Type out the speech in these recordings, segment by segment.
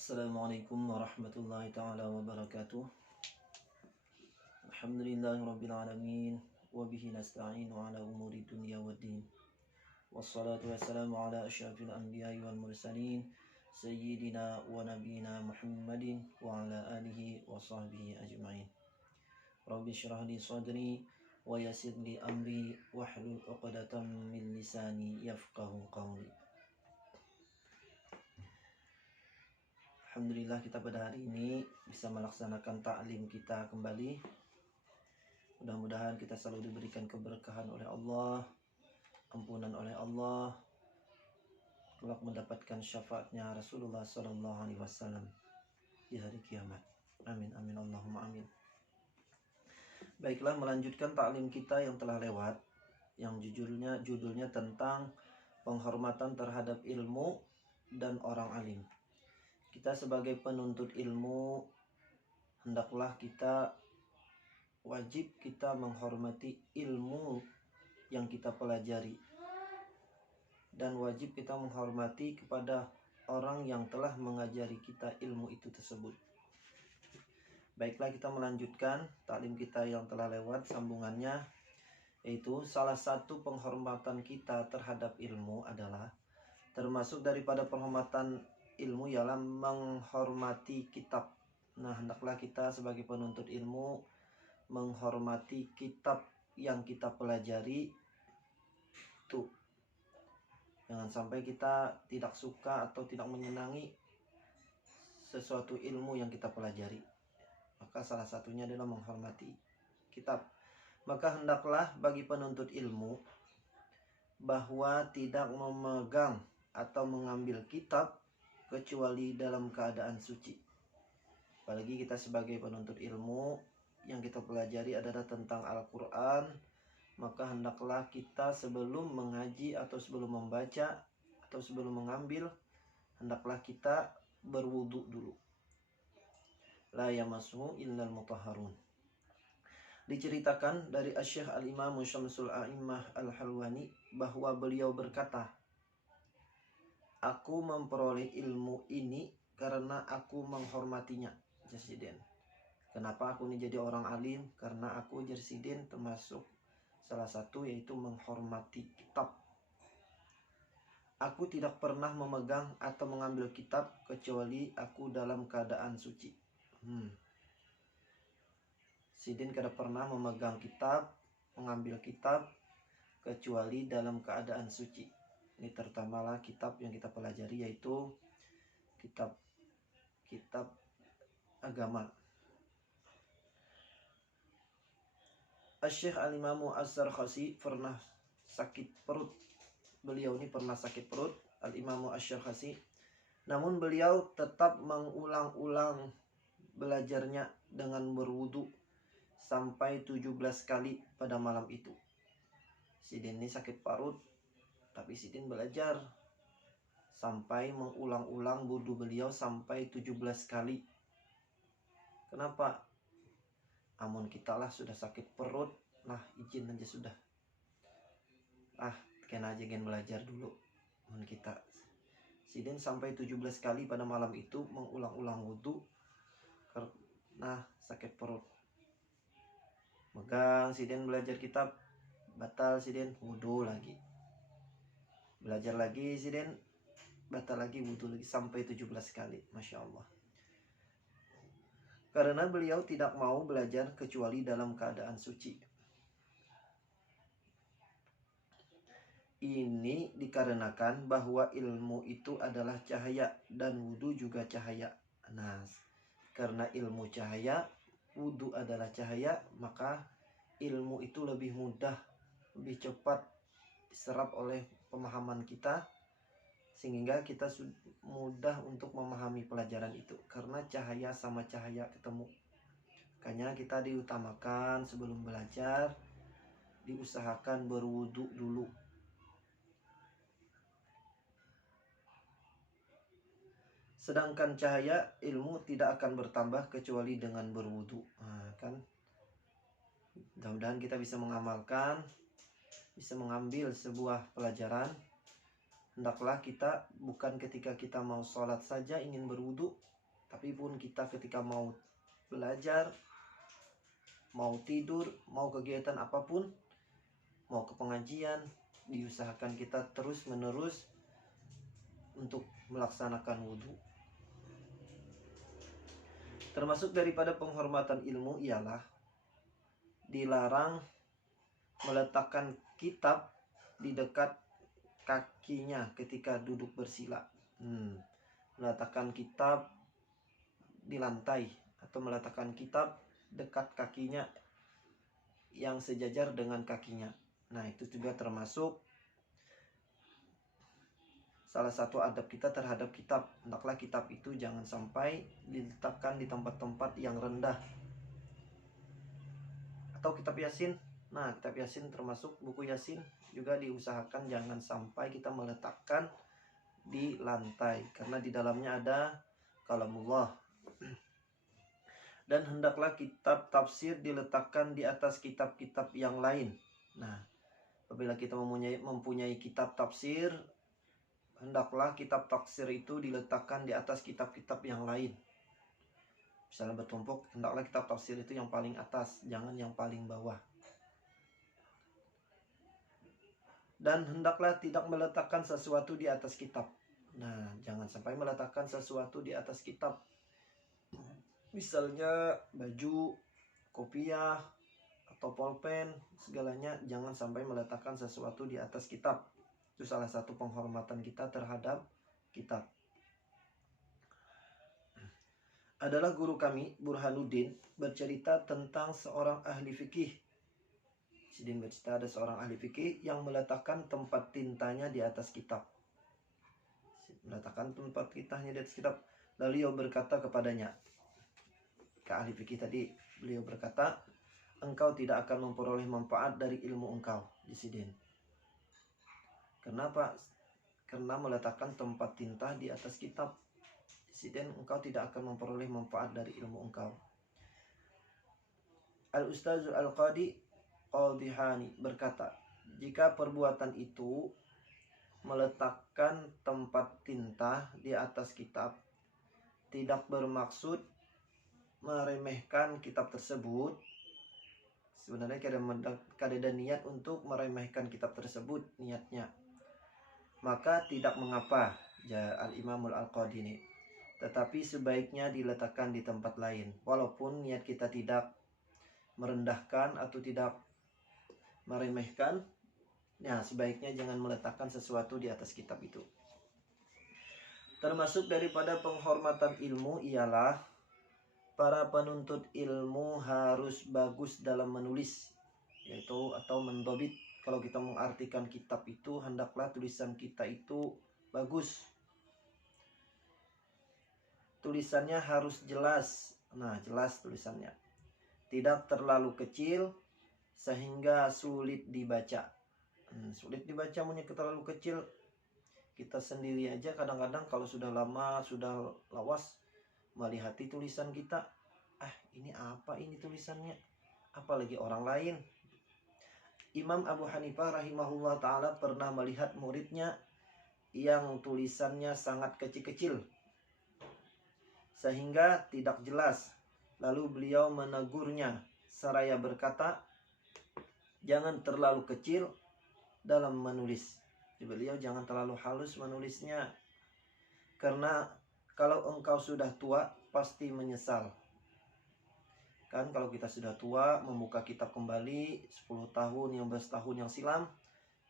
Assalamualaikum warahmatullahi ta'ala wabarakatuh. Alhamdulillahirrabbilalamin. Wabihi nasta'inu ala umuri dunia wa din. Wassalatu wassalamu ala ashrafil anbiya'i wal mursalin Sayyidina wa nabiyina Muhammadin wa ala alihi wa sahbihi ajma'in. Rabbi syrah li sadri wa yassir li amri wahlul 'uqdatam min lisani yafqahu qawli. Alhamdulillah kita pada hari ini bisa melaksanakan ta'lim kita kembali. Mudah-mudahan kita selalu diberikan keberkahan oleh Allah, ampunan oleh Allah, kelak mendapatkan syafaatnya Rasulullah SAW di hari kiamat. Amin amin Allahumma amin. Baiklah, melanjutkan ta'lim kita yang telah lewat, yang judulnya tentang penghormatan terhadap ilmu dan orang alim. Kita sebagai penuntut ilmu, hendaklah wajib kita menghormati ilmu yang kita pelajari, dan wajib kita menghormati kepada orang yang telah mengajari kita ilmu itu tersebut. Baiklah, kita melanjutkan taklim kita yang telah lewat, sambungannya, yaitu salah satu penghormatan kita terhadap ilmu adalah, termasuk daripada penghormatan ilmu ialah menghormati kitab. Nah, hendaklah kita sebagai penuntut ilmu menghormati kitab yang kita pelajari itu. Jangan sampai kita tidak suka atau tidak menyenangi sesuatu ilmu yang kita pelajari. Maka salah satunya adalah menghormati kitab. Maka hendaklah bagi penuntut ilmu bahwa tidak memegang atau mengambil kitab kecuali dalam keadaan suci. Apalagi kita sebagai penuntut ilmu, yang kita pelajari adalah tentang Al-Quran, maka hendaklah kita sebelum mengaji atau sebelum membaca atau sebelum mengambil, hendaklah kita berwudu dulu. La yamassuhu illal mutahharun. Diceritakan dari Asy-Syaikh Al-Imam Syamsul A'immah Al-Halwani bahwa beliau berkata, "Aku memperoleh ilmu ini karena aku menghormatinya." Jersiden. Kenapa aku ini jadi orang alim? Karena aku jersiden termasuk salah satu yaitu menghormati kitab. Aku tidak pernah memegang atau mengambil kitab kecuali aku dalam keadaan suci. Sidin tidak pernah memegang kitab, mengambil kitab kecuali dalam keadaan suci. Ini terutamalah kitab yang kita pelajari, yaitu kitab agama. Asy-Syaikh Al-Imam As-Sarkhasi pernah sakit perut. Beliau ini pernah sakit perut, Al-Imam Asy-Sarkhasi. Namun beliau tetap mengulang-ulang belajarnya dengan berwudu sampai 17 kali pada malam itu. Sidin ini sakit perut, tapi Sidin belajar sampai mengulang-ulang wudu beliau sampai 17 kali. Kenapa? Amun kita lah sudah sakit perut, nah izin aja sudah. Kena aja gen belajar dulu. Amun kita. Sidin sampai 17 kali pada malam itu mengulang-ulang wudu karena sakit perut. Megang Sidin belajar kitab, batal Sidin wudu lagi. Belajar lagi Sidin, batal lagi wudu lagi sampai 17 kali. Masya Allah. Karena beliau tidak mau belajar kecuali dalam keadaan suci. Ini dikarenakan bahwa ilmu itu adalah cahaya dan wudu juga cahaya. Nah, karena ilmu cahaya, wudu adalah cahaya, maka ilmu itu lebih mudah, lebih cepat diserap oleh pemahaman kita, sehingga kita mudah untuk memahami pelajaran itu. Karena cahaya sama cahaya ketemu. Makanya kita diutamakan sebelum belajar, diusahakan berwudu dulu. Sedangkan cahaya ilmu tidak akan bertambah kecuali dengan berwudu. Kan? Mudah-mudahan kita bisa mengamalkan, bisa mengambil sebuah pelajaran hendaklah kita bukan ketika kita mau sholat saja ingin berwudu, tapi pun kita ketika mau belajar, mau tidur, mau kegiatan apapun, mau ke pengajian, diusahakan kita terus menerus untuk melaksanakan wudu. Termasuk daripada penghormatan ilmu ialah dilarang meletakkan kitab di dekat kakinya ketika duduk bersila. Meletakkan kitab di lantai atau meletakkan kitab dekat kakinya yang sejajar dengan kakinya. Nah, itu juga termasuk salah satu adab kita terhadap kitab. Hendaklah kitab itu jangan sampai diletakkan di tempat-tempat yang rendah. Atau kitab Yasin. Nah, kitab Yasin termasuk buku Yasin juga diusahakan jangan sampai kita meletakkan di lantai, karena di dalamnya ada kalamullah. Dan hendaklah kitab tafsir diletakkan di atas kitab-kitab yang lain. Nah, apabila kita mempunyai kitab tafsir, hendaklah kitab tafsir itu diletakkan di atas kitab-kitab yang lain. Misalnya bertumpuk, hendaklah kitab tafsir itu yang paling atas, jangan yang paling bawah. Dan hendaklah tidak meletakkan sesuatu di atas kitab. Nah, jangan sampai meletakkan sesuatu di atas kitab. Misalnya baju, kopiah, atau pulpen, segalanya jangan sampai meletakkan sesuatu di atas kitab. Itu salah satu penghormatan kita terhadap kitab. Adalah guru kami, Burhanuddin, bercerita tentang seorang ahli fikih. Sidin bercerita ada seorang ahli fikih yang meletakkan tempat tintanya di atas kitab. Meletakkan tempat tintanya di atas kitab. Lalu beliau berkata kepadanya, ke ahli fikih tadi, beliau berkata, engkau tidak akan memperoleh manfaat dari ilmu engkau di Sidin. Kenapa? Karena meletakkan tempat tinta di atas kitab di Sidin, engkau tidak akan memperoleh manfaat dari ilmu engkau. Al-Ustaz Al-Qadi Qadhihani berkata, jika perbuatan itu meletakkan tempat tinta di atas kitab tidak bermaksud meremehkan kitab tersebut, sebenarnya ada niat untuk meremehkan kitab tersebut niatnya, maka tidak mengapa, Al-Imamul Al-Qadi ini. Tetapi sebaiknya diletakkan di tempat lain, walaupun niat kita tidak merendahkan atau tidak meremehkan. Ya, sebaiknya jangan meletakkan sesuatu di atas kitab itu. Termasuk daripada penghormatan ilmu ialah para penuntut ilmu harus bagus dalam menulis, yaitu atau mendobit. Kalau kita mengartikan kitab itu, hendaklah tulisan kita itu bagus. Tulisannya harus jelas. Nah, jelas tulisannya. Tidak terlalu kecil sehingga sulit dibaca. Sulit dibaca punya terlalu kecil. Kita sendiri aja kadang-kadang kalau sudah lama, sudah lawas melihati tulisan kita, ini apa ini tulisannya, apalagi orang lain. Imam Abu Hanifah rahimahullah ta'ala pernah melihat muridnya yang tulisannya sangat kecil-kecil sehingga tidak jelas. Lalu beliau menegurnya seraya berkata, jangan terlalu kecil dalam menulis. Beliau jangan terlalu halus menulisnya, karena kalau engkau sudah tua pasti menyesal. Kan kalau kita sudah tua membuka kitab kembali 10 tahun, 15 tahun yang silam,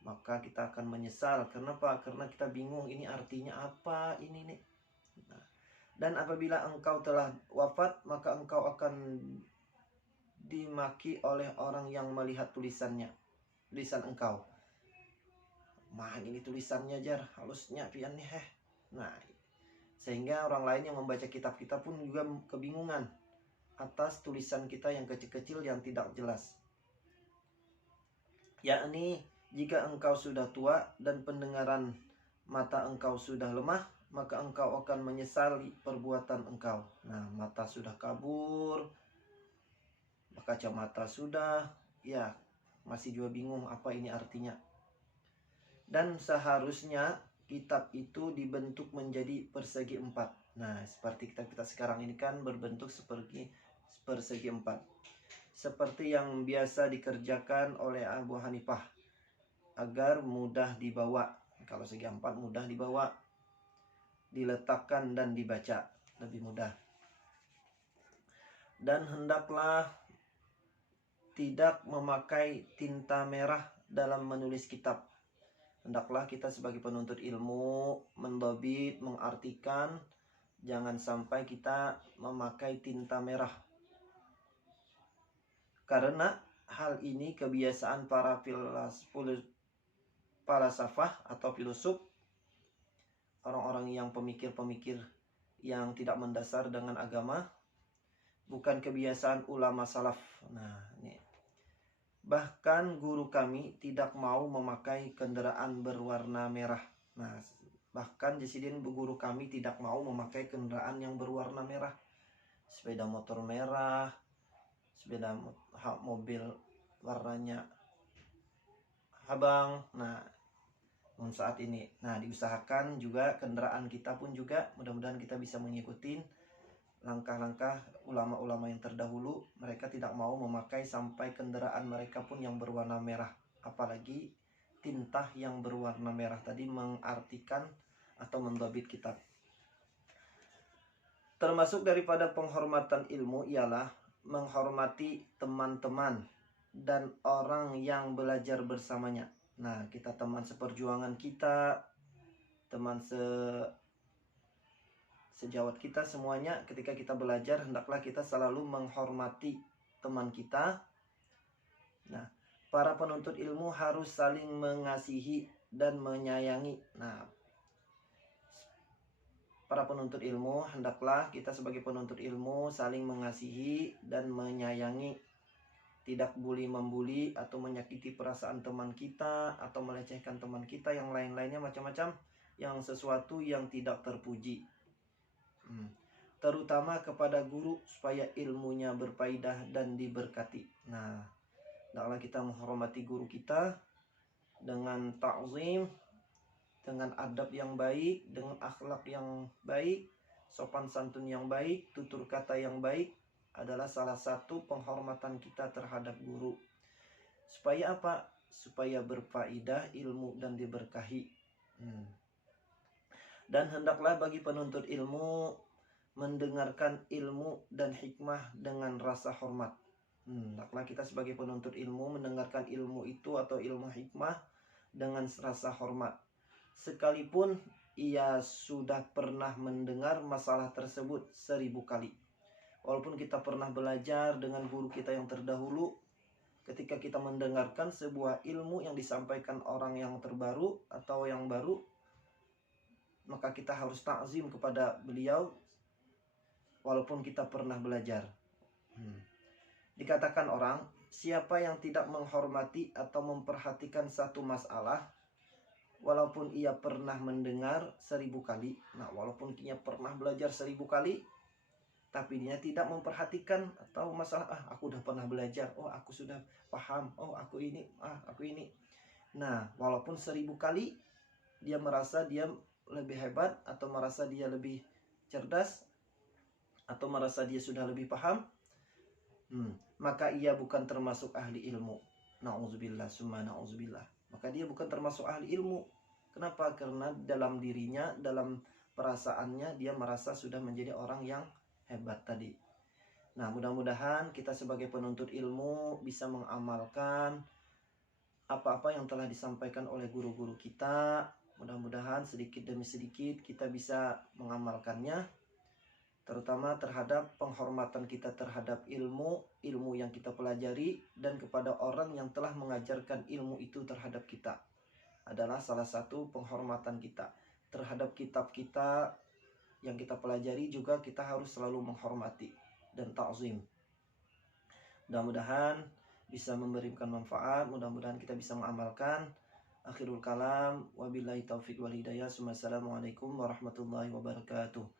maka kita akan menyesal. Kenapa? Karena kita bingung ini artinya apa ini nih. Nah, dan apabila engkau telah wafat, maka engkau akan dimaki oleh orang yang melihat tulisan engkau. Ini tulisannya jar halusnya pian nih Nah, sehingga orang lain yang membaca kitab kita pun juga kebingungan atas tulisan kita yang kecil-kecil yang tidak jelas. Yakni jika engkau sudah tua dan pendengaran mata engkau sudah lemah, maka engkau akan menyesali perbuatan engkau. Nah, mata sudah kabur, kacamata sudah, masih juga bingung apa ini artinya. Dan seharusnya kitab itu dibentuk menjadi persegi empat. Nah, seperti kita sekarang ini kan berbentuk seperti persegi empat. Seperti yang biasa dikerjakan oleh Abu Hanifah agar mudah dibawa. Kalau segi empat mudah dibawa, diletakkan dan dibaca lebih mudah. Dan hendaklah tidak memakai tinta merah dalam menulis kitab. Hendaklah kita sebagai penuntut ilmu mendobit, mengartikan, jangan sampai kita memakai tinta merah. Karena hal ini kebiasaan para falsafah atau filosof, orang-orang yang pemikir-pemikir yang tidak mendasar dengan agama, bukan kebiasaan ulama salaf. Nah, ini. Bahkan guru kami tidak mau memakai kendaraan berwarna merah. Nah, bahkan di sini guru kami tidak mau memakai kendaraan yang berwarna merah. Sepeda motor merah, sepeda mobil warnanya abang. Nah, saat ini. Nah, diusahakan juga kendaraan kita pun juga mudah-mudahan kita bisa mengikuti langkah-langkah ulama-ulama yang terdahulu. Mereka tidak mau memakai sampai kendaraan mereka pun yang berwarna merah. Apalagi tinta yang berwarna merah tadi mengartikan atau mendobit kitab. Termasuk daripada penghormatan ilmu ialah menghormati teman-teman dan orang yang belajar bersamanya. Nah, kita teman seperjuangan kita, teman sejawat kita semuanya, ketika kita belajar hendaklah kita selalu menghormati teman kita. Nah, para penuntut ilmu harus saling mengasihi dan menyayangi. Nah, para penuntut ilmu hendaklah kita sebagai penuntut ilmu saling mengasihi dan menyayangi. Tidak membuli atau menyakiti perasaan teman kita atau melecehkan teman kita, yang lain-lainnya macam-macam, yang sesuatu yang tidak terpuji. Terutama kepada guru supaya ilmunya berfaedah dan diberkati. Nah, hendaklah kita menghormati guru kita dengan ta'zim, dengan adab yang baik, dengan akhlak yang baik, sopan santun yang baik, tutur kata yang baik adalah salah satu penghormatan kita terhadap guru. Supaya apa? Supaya berfaedah ilmu dan diberkahi. Dan hendaklah bagi penuntut ilmu mendengarkan ilmu dan hikmah dengan rasa hormat. Hendaklah kita sebagai penuntut ilmu mendengarkan ilmu itu atau ilmu hikmah dengan rasa hormat. Sekalipun ia sudah pernah mendengar masalah tersebut 1000 kali. Walaupun kita pernah belajar dengan guru kita yang terdahulu, ketika kita mendengarkan sebuah ilmu yang disampaikan orang yang terbaru atau yang baru, maka kita harus ta'zim kepada beliau walaupun kita pernah belajar. Dikatakan orang, siapa yang tidak menghormati atau memperhatikan satu masalah, walaupun ia pernah mendengar 1000 kali. Nah, walaupun ia pernah belajar 1000 kali, tapi dia tidak memperhatikan atau masalah, aku udah pernah belajar, aku sudah paham, aku ini. Nah, walaupun 1000 kali dia merasa dia lebih hebat, atau merasa dia lebih cerdas, atau merasa dia sudah lebih paham, maka ia bukan termasuk ahli ilmu. Na'udzubillah, summa na'udzubillah. Maka dia bukan termasuk ahli ilmu. Kenapa? Karena dalam dirinya, dalam perasaannya, dia merasa sudah menjadi orang yang hebat tadi. Nah, mudah-mudahan kita sebagai penuntut ilmu bisa mengamalkan apa-apa yang telah disampaikan oleh guru-guru kita. Mudah-mudahan sedikit demi sedikit kita bisa mengamalkannya, terutama terhadap penghormatan kita terhadap ilmu yang kita pelajari, dan kepada orang yang telah mengajarkan ilmu itu terhadap kita. Adalah salah satu penghormatan kita terhadap kitab kita yang kita pelajari, juga kita harus selalu menghormati dan ta'zim. Mudah-mudahan bisa memberikan manfaat, mudah-mudahan kita bisa mengamalkan. Akhirul kalam, wabillahi taufiq wal hidayah. Assalamualaikum warahmatullahi wabarakatuh.